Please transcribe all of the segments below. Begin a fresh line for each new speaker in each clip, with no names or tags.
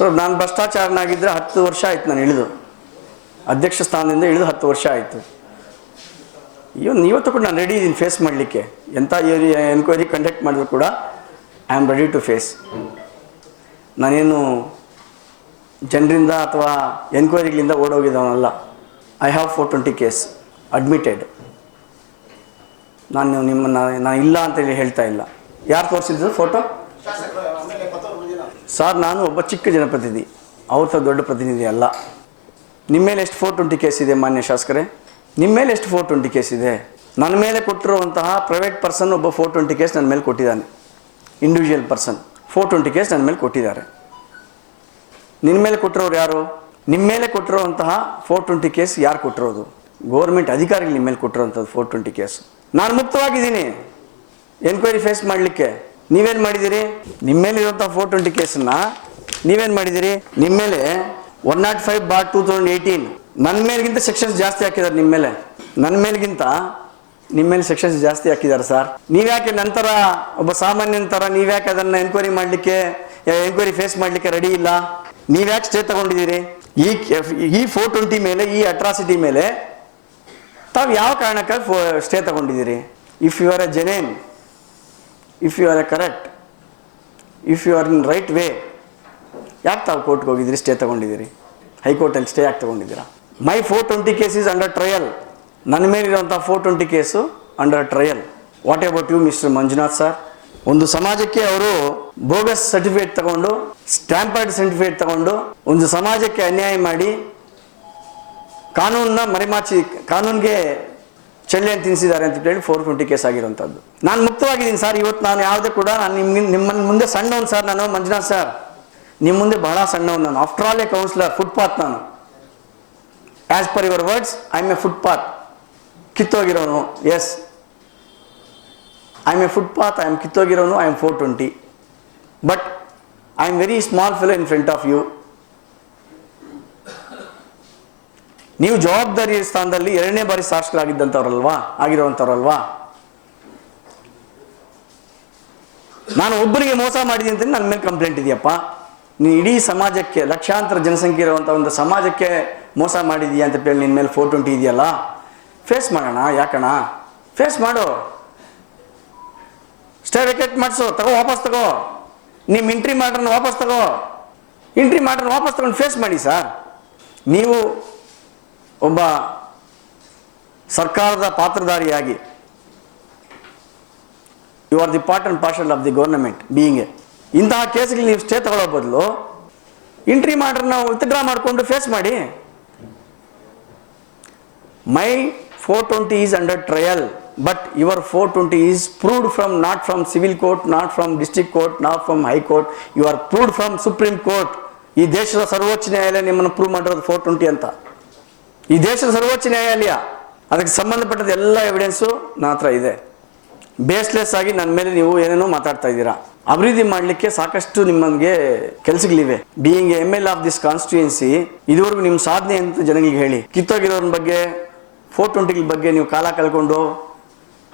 so ನಾನು ಭ್ರಷ್ಟಾಚಾರನಾಗಿದ್ದರೆ ಹತ್ತು ವರ್ಷ ಆಯಿತು ನಾನು ಇಳಿದು ಅಧ್ಯಕ್ಷ ಸ್ಥಾನದಿಂದ ಇಳಿದು ಹತ್ತು ವರ್ಷ ಆಯಿತು ಇವನ್ ಇವತ್ತು ಕೂಡ ನಾನು ರೆಡಿ ಇದ್ದೀನಿ ಫೇಸ್ ಮಾಡಲಿಕ್ಕೆ ಎಂಥ ಎನ್ಕ್ವೈರಿ ಕಂಡಕ್ಟ್ ಮಾಡಿದ್ರು ಕೂಡ I am ready to face ನಾನೇನು ಜನರಿಂದ ಅಥವಾ ಎನ್ಕ್ವೈರಿಗಳಿಂದ ಓಡೋಗಿದ್ದವನಲ್ಲ I have four twenty case admitted ನಾನು ನಿಮ್ಮನ್ನು ನಾನು ಇಲ್ಲ ಅಂತೇಳಿ ಹೇಳ್ತಾ ಇಲ್ಲ ಯಾರು ತೋರಿಸಿದ್ರು ಫೋಟೋ ಸರ್ ನಾನು ಒಬ್ಬ ಚಿಕ್ಕ ಜನಪ್ರತಿನಿಧಿ ಅವ್ರ ಥರ ದೊಡ್ಡ ಪ್ರತಿನಿಧಿ ಅಲ್ಲ ನಿಮ್ಮ ಮೇಲೆ ಎಷ್ಟು ಫೋರ್ ಟ್ವೆಂಟಿ ಕೇಸ್ ಇದೆ ಮಾನ್ಯ ಶಾಸಕರೇ ನಿಮ್ಮ ಮೇಲೆ ಎಷ್ಟು ಫೋರ್ ಟ್ವೆಂಟಿ ಕೇಸ್ ಇದೆ ನನ್ನ ಮೇಲೆ ಕೊಟ್ಟಿರುವಂತಹ ಪ್ರೈವೇಟ್ ಪರ್ಸನ್ ಒಬ್ಬ ಫೋರ್ ಟ್ವೆಂಟಿ ಕೇಸ್ ನನ್ನ ಮೇಲೆ ಕೊಟ್ಟಿದ್ದಾನೆ individual person four twenty case ನನ್ನ ಮೇಲೆ ಕೊಟ್ಟಿದ್ದಾರೆ ನಿನ್ನ ಮೇಲೆ ಕೊಟ್ಟಿರೋರು ಯಾರು ನಿಮ್ಮ ಮೇಲೆ ಕೊಟ್ಟಿರುವಂತಹ ಫೋರ್ ಟ್ವೆಂಟಿ ಕೇಸ್ ಯಾರು ಕೊಟ್ಟಿರೋದು ಗೌರ್ಮೆಂಟ್ ಅಧಿಕಾರಿಗಳು ನಿಮ್ಮ ಮೇಲೆ ಕೊಟ್ಟಿರೋಂಥದ್ದು ಫೋರ್ ಟ್ವೆಂಟಿ ಕೇಸ್ ನಾನು ಮುಕ್ತವಾಗಿದ್ದೀನಿ ಎನ್ಕ್ವೈರಿ ಫೇಸ್ ಮಾಡಲಿಕ್ಕೆ ನೀವೇನ್ ಮಾಡಿದಿರಿ ನಿಮ್ಮ ಮೇಲೆ ಇರುವಂತಹ ಫೋರ್ ಟ್ವೆಂಟಿ ಕೇಸನ್ನ ನೀವೇನ್ ಮಾಡಿದಿರಿ ನಿಮ್ಮ ಮೇಲೆ one not five bar two thousand eighteen ನನ್ನ ಮೇಲಿಗಿಂತ ಸೆಕ್ಷನ್ಸ್ ಜಾಸ್ತಿ ಹಾಕಿದ್ದಾರೆ ನಿಮ್ಮ ಮೇಲೆ ನನ್ನ ಮೇಲಿಗಿಂತ ನಿಮ್ಮ ಮೇಲೆ ಸೆಕ್ಷನ್ಸ್ ಜಾಸ್ತಿ ಹಾಕಿದ್ದಾರೆ ಸರ್ ನೀವ್ಯಾಕೆ ನಂತರ ಒಬ್ಬ ಸಾಮಾನ್ಯ ಥರ ನೀವ್ಯಾಕೆ ಅದನ್ನ ಎನ್ಕ್ವೈರಿ ಮಾಡಲಿಕ್ಕೆ ಎನ್ಕ್ವೈರಿ ಫೇಸ್ ಮಾಡಲಿಕ್ಕೆ ರೆಡಿ ಇಲ್ಲ ನೀವ್ಯಾಕೆ ಸ್ಟೇ ತಗೊಂಡಿದ್ದೀರಿ ಈ ಈ ಫೋರ್ ಟ್ವೆಂಟಿ ಮೇಲೆ ಈ ಅಟ್ರಾಸಿಟಿ ಮೇಲೆ ತಾವು ಯಾವ ಕಾರಣಕ್ಕೆ stay ತಗೊಂಡಿದ್ದೀರಿ if you are a genuine if you are a correct if you are in right way ಯಾಕೆ ತಾವು ಕೋರ್ಟ್ಗೆ ಹೋಗಿದ್ದೀರಿ ಸ್ಟೇ ತೊಗೊಂಡಿದ್ದೀರಿ ಹೈಕೋರ್ಟಲ್ಲಿ ಸ್ಟೇ ಯಾಕೆ ತೊಗೊಂಡಿದ್ದೀರಾ my four twenty case is under trial ನನ್ನ ಮೇಲಿರುವಂಥ four twenty case under trial what about you mister Manjunath sir ಒಂದು ಸಮಾಜಕ್ಕೆ ಅವರು ಬೋಗಸ್ ಸರ್ಟಿಫಿಕೇಟ್ ತಗೊಂಡು ಸ್ಟ್ಯಾಂಪರ್ಡ್ ಸರ್ಟಿಫಿಕೇಟ್ ತಗೊಂಡು ಒಂದು ಸಮಾಜಕ್ಕೆ ಅನ್ಯಾಯ ಮಾಡಿ ಕಾನೂನನ್ನ ಮರೆಮಾಚಿ ಕಾನೂನಿಗೆ ಚೆಳ್ಳೆಯನ್ನು ತಿನ್ಸಿದ್ದಾರೆ ಅಂತ ಹೇಳಿ ಫೋರ್ ಟ್ವೆಂಟಿ ಕೇಸ್ ಆಗಿರುವಂಥದ್ದು ನಾನು ಮುಕ್ತವಾಗಿದ್ದೀನಿ ಸರ್ ಇವತ್ತು ನಾನು ಯಾವುದೇ ಕೂಡ ನಾನು ನಿಮ್ಗೆ ನಿಮ್ಮ ಮುಂದೆ ಸಣ್ಣವನು ಸರ್ ನಾನು ಮಂಜುನಾಥ್ ಸರ್ ನಿಮ್ಮ ಮುಂದೆ ಬಹಳ ಸಣ್ಣವನು ನಾನು after all a councillor footpath ನಾನು as per your words I am a footpath ಕಿತ್ತೋಗಿರೋನು yes I am a footpath I am ಕಿತ್ತೋಗಿರೋನು I am four twenty but I am very small fellow in front of you ನೀವು ಜವಾಬ್ದಾರಿ ಸ್ಥಾನದಲ್ಲಿ ಎರಡನೇ ಬಾರಿ ಶಾಸಕರಾಗಿದ್ದಂಥವ್ರಲ್ವಾ ಆಗಿರುವಂಥವ್ರಲ್ವಾ ನಾನು ಒಬ್ಬರಿಗೆ ಮೋಸ ಮಾಡಿದ್ದೀನಿ ಅಂತ ನನ್ನ ಮೇಲೆ ಕಂಪ್ಲೇಂಟ್ ಇದೆಯಪ್ಪ ನೀನು ಇಡೀ ಸಮಾಜಕ್ಕೆ ಲಕ್ಷಾಂತರ ಜನಸಂಖ್ಯೆ ಇರುವಂಥ ಒಂದು ಸಮಾಜಕ್ಕೆ ಮೋಸ ಮಾಡಿದೀಯಾ ಅಂತ ಹೇಳಿ ನಿನ್ನ ಮೇಲೆ ಫೋರ್ ಟ್ವೆಂಟಿ ಇದೆಯಲ್ಲ ಫೇಸ್ ಮಾಡೋಣ ಯಾಕಣ ಫೇಸ್ ಮಾಡು ಸ್ಟೇ ವೆಕೆಟ್ ಮಾಡಿಸು ತಗೋ ವಾಪಸ್ ತಗೋ ನಿಮ್ಮ ಎಂಟ್ರಿ ಮಾಡ್ರನ್ನ ವಾಪಸ್ ತಗೋ ಎಂಟ್ರಿ ಮಾಡ್ರನ್ನ ವಾಪಸ್ ತಗೊಂಡು ಫೇಸ್ ಮಾಡಿ ಸರ್ ನೀವು ಒಬ್ಬ ಸರ್ಕಾರದ ಪಾತ್ರಧಾರಿಯಾಗಿ you are the part and parcel of the government being ಇಂತಹ ಕೇಸ್ ನೀವು ಸ್ಟೇ ತಗೊಳ್ಳೋ ಬದಲು ಇಂಟ್ರಿ ಮಾಡ್ರನ್ನ ವಿತ್ಡ್ರಾ ಮಾಡಿಕೊಂಡು ಫೇಸ್ ಮಾಡಿ my four twenty is under trial but your four twenty is proved from not from civil court not from district court not from high court you are proved from supreme court ಈ ದೇಶದ ಸರ್ವೋಚ್ಚ ನ್ಯಾಯಾಲಯ ನಿಮ್ಮನ್ನು prove ಮಾಡಿರೋದು four twenty ಅಂತ ಈ ದೇಶದ ಸರ್ವೋಚ್ಚ ನ್ಯಾಯಾಲಯ ಅದಕ್ಕೆ ಸಂಬಂಧಪಟ್ಟದ ಎಲ್ಲ ಎವಿಡೆನ್ಸು ನನ್ನ ಹತ್ರ ಇದೆ ಬೇಸ್ಲೆಸ್ ಆಗಿ ನನ್ನ ಮೇಲೆ ನೀವು ಏನೇನೋ ಮಾತಾಡ್ತಾ ಇದ್ದೀರಾ ಅಭಿವೃದ್ಧಿ ಮಾಡಲಿಕ್ಕೆ ಸಾಕಷ್ಟು ನಿಮ್ಮನಿಗೆ ಕೆಲಸಗಳಿವೆ being M L of this constituency ಇದುವರೆಗೂ ನಿಮ್ಮ ಸಾಧನೆ ಅಂತ ಜನಗಳಿಗೆ ಹೇಳಿ ಕಿತ್ತೋಗಿರೋನ ಬಗ್ಗೆ ಫೋರ್ ಟ್ವೆಂಟಿಗಳ ಬಗ್ಗೆ ನೀವು ಕಾಲ ಕಳ್ಕೊಂಡು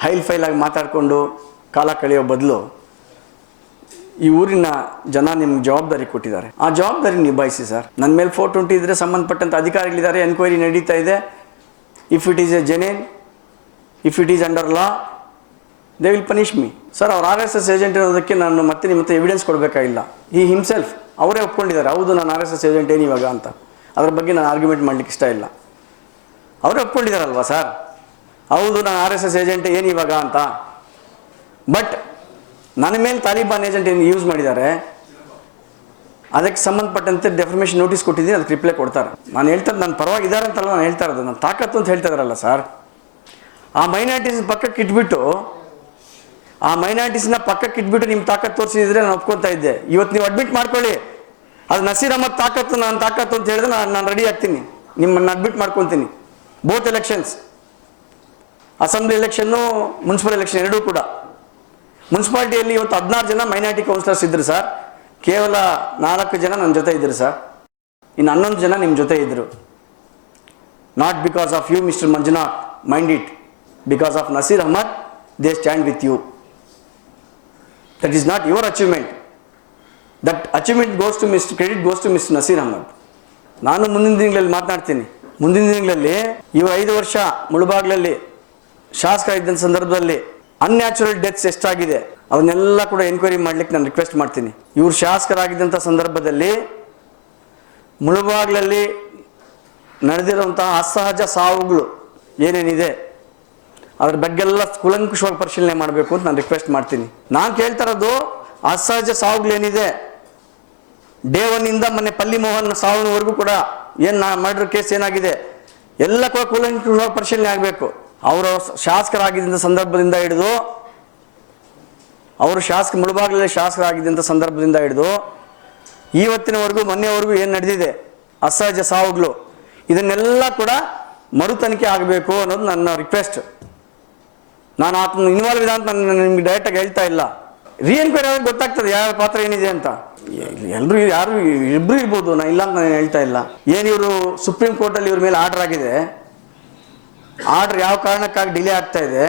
ಹೈಲ್ ಫೈಲ್ ಆಗಿ ಮಾತಾಡಿಕೊಂಡು ಕಾಲ ಕಳೆಯೋ ಬದಲು ಈ ಊರಿನ ಜನ ನಿಮ್ಗೆ ಜವಾಬ್ದಾರಿ ಕೊಟ್ಟಿದ್ದಾರೆ ಆ ಜವಾಬ್ದಾರಿ ನಿಭಾಯಿಸಿ ಸರ್ ನನ್ನ ಮೇಲೆ ಫೋಟೋ ಉಂಟಿದ್ರೆ ಸಂಬಂಧಪಟ್ಟಂತ ಸಂಬಂಧಪಟ್ಟಂಥ ಅಧಿಕಾರಿಗಳಿದ್ದಾರೆ ಎನ್ಕ್ವೈರಿ ನಡೀತಾ ಇದೆ if it is a genuine if it is under law they will punish me sir ಅವ್ರ ಆರ್ ಎಸ್ ಎಸ್ ಏಜೆಂಟ್ ಇರೋದಕ್ಕೆ ನಾನು ಮತ್ತೆ ನಿಮ್ಮ ಎವಿಡೆನ್ಸ್ ಕೊಡಬೇಕಾಗಿಲ್ಲ ಈ ಹಿಮ್ಸೆಲ್ಫ್ ಅವರೇ ಒಪ್ಕೊಂಡಿದ್ದಾರೆ ಹೌದು ನಾನು ಆರ್ ಎಸ್ ಎಸ್ ಏಜೆಂಟ್ ಏನು ಇವಾಗ ಅಂತ ಅದ್ರ ಬಗ್ಗೆ ನಾನು ಆರ್ಗ್ಯುಮೆಂಟ್ ಮಾಡ್ಲಿಕ್ಕೆ ಇಷ್ಟ ಇಲ್ಲ ಅವರೇ ಅಲ್ವಾ ಸರ್ ಹೌದು ನಾನು ಆರ್ ಎಸ್ ಎಸ್ ಏಜೆಂಟ್ ಏನು ಇವಾಗ ಅಂತ ಬಟ್ ನನ್ನ ಮೇಲೆ ತಾಲಿಬಾನ್ ಏಜೆಂಟ್ ಏನು ಯೂಸ್ ಮಾಡಿದ್ದಾರೆ ಅದಕ್ಕೆ ಸಂಬಂಧಪಟ್ಟಂತೆ ಡೆಫರ್ಮೇಷನ್ ನೋಟಿಸ್ ಕೊಟ್ಟಿದ್ದೀನಿ ಅದಕ್ಕೆ ರಿಪ್ಲೈ ಕೊಡ್ತಾರೆ ನಾನು ಹೇಳ್ತಾರೆ ನಾನು ಪರವಾಗಿದ್ದಾರೆ ಅಂತಲ್ಲ ನಾನು ಹೇಳ್ತಾ ಇರೋದು ನಾನು ತಾಕತ್ತು ಅಂತ ಹೇಳ್ತಾ ಇದ್ದಾರಲ್ಲ ಸರ್ ಆ ಮೈನಾರಿಟೀಸ್ ಪಕ್ಕಕ್ಕೆ ಇಟ್ಬಿಟ್ಟು ಆ ಮೈನಾರಿಟೀಸ್ನ ಪಕ್ಕಕ್ಕೆ ಇಟ್ಬಿಟ್ಟು ನಿಮ್ಮ ತಾಕತ್ತು ತೋರಿಸಿದ್ರೆ ನಾನು ಒಪ್ಕೊತಾ ಇದ್ದೆ ಇವತ್ತು ನೀವು ಅಡ್ಮಿಟ್ ಮಾಡ್ಕೊಳ್ಳಿ ಅದು ನಸೀರ್ ಅಹಮದ್ ತಾಕತ್ತು ನಾನು ತಾಕತ್ತು ಅಂತ ಹೇಳಿದ್ರೆ ನಾನು ನಾನು ರೆಡಿ ಆಗ್ತೀನಿ ನಿಮ್ಮನ್ನು ಅಡ್ಮಿಟ್ ಮಾಡ್ಕೊತೀನಿ both elections assembly election municipal election ಎರಡೂ ಕೂಡ ಮುನ್ಸಿಪಾಲ್ಟಿಯಲ್ಲಿ ಇವತ್ತು ಹದಿನಾರು ಜನ ಮೈನಾರಿಟಿ ಕೌನ್ಸಿಲರ್ಸ್ ಇದ್ರು ಸರ್ ಕೇವಲ ನಾಲ್ಕು ಜನ ನನ್ನ ಜೊತೆ ಇದ್ದರು ಸರ್ ಇನ್ನು ಹನ್ನೊಂದು ಜನ ನಿಮ್ಮ ಜೊತೆ ಇದ್ದರು not because of you mister Manjunath mind it because of Naseer Ahmed they stand with you that is not your achievement that achievement goes to mis credit goes to mister Naseer Ahmed ನಾನು ಮುಂದಿನ ದಿನಗಳಲ್ಲಿ ಮಾತನಾಡ್ತೀನಿ ಮುಂದಿನ ದಿನಗಳಲ್ಲಿ ಇವರು ಐದು ವರ್ಷ ಮುಳುಬಾಗ್ಲಲ್ಲಿ ಶಾಸಕ ಇದ್ದ ಸಂದರ್ಭದಲ್ಲಿ ಅನ್ಯಾಚುರಲ್ ಡೆತ್ಸ್ ಎಷ್ಟಾಗಿದೆ ಅವನ್ನೆಲ್ಲ ಕೂಡ ಎನ್ಕ್ವೈರಿ ಮಾಡ್ಲಿಕ್ಕೆ ನಾನು ರಿಕ್ವೆಸ್ಟ್ ಮಾಡ್ತೀನಿ ಇವರು ಶಾಸಕರಾಗಿದ್ದಂಥ ಸಂದರ್ಭದಲ್ಲಿ ಮುಳುಬಾಗ್ಲಲ್ಲಿ ನಡೆದಿರುವಂತಹ ಅಸಹಜ ಸಾವುಗಳು ಏನೇನಿದೆ ಅದ್ರ ಬಗ್ಗೆಲ್ಲ ಕುಲಂಕುಷವಾಗಿ ಪರಿಶೀಲನೆ ಮಾಡಬೇಕು ಅಂತ ನಾನು ರಿಕ್ವೆಸ್ಟ್ ಮಾಡ್ತೀನಿ ನಾನು ಕೇಳ್ತಾ ಇರೋದು ಅಸಹಜ ಏನಿದೆ ದೇವನಿಂದ ಮೊನ್ನೆ ಪಲ್ಲಿ ಮೋಹನ್ ಸಾವಿನವರೆಗೂ ಕೂಡ ಏನು ಮರ್ಡರ್ ಕೇಸ್ ಏನಾಗಿದೆ ಎಲ್ಲ ಕೂಡ ಕುಲಂಕುಷವಾಗಿ ಪರಿಶೀಲನೆ ಆಗಬೇಕು ಅವರ ಶಾಸಕರಾಗಿದ್ದಂಥ ಸಂದರ್ಭದಿಂದ ಹಿಡಿದು ಅವರು ಶಾಸಕ ಮುಳುಬಾಗಿಲಲ್ಲಿ ಶಾಸಕರಾಗಿದ್ದಂಥ ಸಂದರ್ಭದಿಂದ ಹಿಡಿದು ಇವತ್ತಿನವರೆಗೂ ಮೊನ್ನೆವರೆಗೂ ಏನು ನಡೆದಿದೆ ಅಸಹಜ ಸಾವುಗಳು ಇದನ್ನೆಲ್ಲ ಕೂಡ ಮರುತನಿಖೆ ಆಗಬೇಕು ಅನ್ನೋದು ನನ್ನ ರಿಕ್ವೆಸ್ಟ್ ನಾನು ಆತನ ಇನ್ವಾಲ್ವ್ ಇದೆ ಅಂತ ನಾನು ನಿಮ್ಗೆ ಡೈರೆಕ್ಟಾಗಿ ಹೇಳ್ತಾ ಇಲ್ಲ ರೀ ಎನ್ಕ್ವೈರಿ ಗೊತ್ತಾಗ್ತದೆ ಯಾರ ಪಾತ್ರ ಏನಿದೆ ಅಂತ ಎಲ್ಲರೂ ಯಾರು ಇಬ್ಬರು ಇರ್ಬೋದು ನಾನು ಇಲ್ಲ ಅಂತ ನಾನು ಹೇಳ್ತಾ ಇಲ್ಲ ಏನು ಇವರು ಸುಪ್ರೀಂ ಕೋರ್ಟಲ್ಲಿ ಇವ್ರ ಮೇಲೆ ಆರ್ಡರ್ ಆಗಿದೆ ಆರ್ಡ್ರ್ ಯಾವ ಕಾರಣಕ್ಕಾಗಿ ಡಿಲೇ ಆಗ್ತಾ ಇದೆ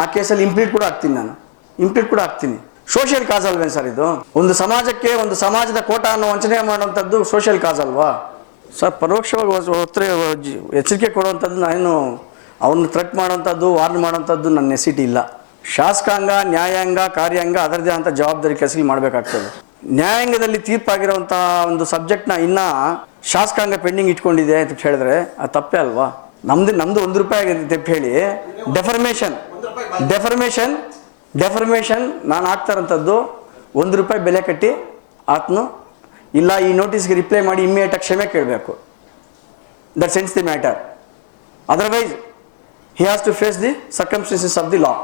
ಆ ಕೇಸಲ್ಲಿ ಇಂಪ್ಲೀಟ್ ಕೂಡ ಆಗ್ತೀನಿ ನಾನು ಇಂಪ್ಲೀಟ್ ಕೂಡ ಆಗ್ತೀನಿ ಸೋಷಿಯಲ್ ಕಾಸ್ ಅಲ್ವೇನು ಸರ್ ಇದು ಒಂದು ಸಮಾಜಕ್ಕೆ ಒಂದು ಸಮಾಜದ ಅನ್ನು ವಂಚನೆ ಮಾಡುವಂಥದ್ದು ಸೋಷಿಯಲ್ ಕಾಸ್ ಅಲ್ವಾ ಸರ್ ಪರೋಕ್ಷವಾಗಿ ಉತ್ತರ ಎಚ್ಚರಿಕೆ ಕೊಡುವಂಥದ್ದು ನಾನು ಅವ್ರನ್ನ ಥ್ರೆಟ್ ಮಾಡುವಂಥದ್ದು ವಾರ್ನ್ ಮಾಡುವಂಥದ್ದು ನನ್ನ ನೆಸಿಟಿ ಇಲ್ಲ ಶಾಸಕಾಂಗ ನ್ಯಾಯಾಂಗ ಕಾರ್ಯಾಂಗ ಅದರದೇ ಅಂತ ಜವಾಬ್ದಾರಿ ಕೆಲಸ ಮಾಡಬೇಕಾಗ್ತದೆ ನ್ಯಾಯಾಂಗದಲ್ಲಿ ತೀರ್ಪಾಗಿರುವಂತಹ ಒಂದು ಸಬ್ಜೆಕ್ಟ್ನ ಇನ್ನೂ ಶಾಸಕಾಂಗ ಪೆಂಡಿಂಗ್ ಇಟ್ಕೊಂಡಿದೆ ಅಂತ ಹೇಳಿದ್ರೆ ಅದು ತಪ್ಪೇ ಅಲ್ವಾ ನಮ್ದು ನಮ್ದು ಒಂದು ರೂಪಾಯಿ ಆಗಿದೆ ಅಂತ ಹೇಳಿ ಡೆಫರ್ಮೇಷನ್ ಡೆಫರ್ಮೇಷನ್ ಡೆಫರ್ಮೇಷನ್ ನಾನು ಹಾಕ್ತಾರಂಥದ್ದು ಒಂದು ರೂಪಾಯಿ ಬೆಲೆ ಕಟ್ಟಿ ಆತನು ಇಲ್ಲ ಈ ನೋಟಿಸ್ಗೆ ರಿಪ್ಲೈ ಮಾಡಿ ಇಮ್ಮಿಡಿಯೇಟಾಗಿ ಕ್ಷಮೆ ಕೇಳಬೇಕು that sense the matter otherwise he has to face the circumstances of the law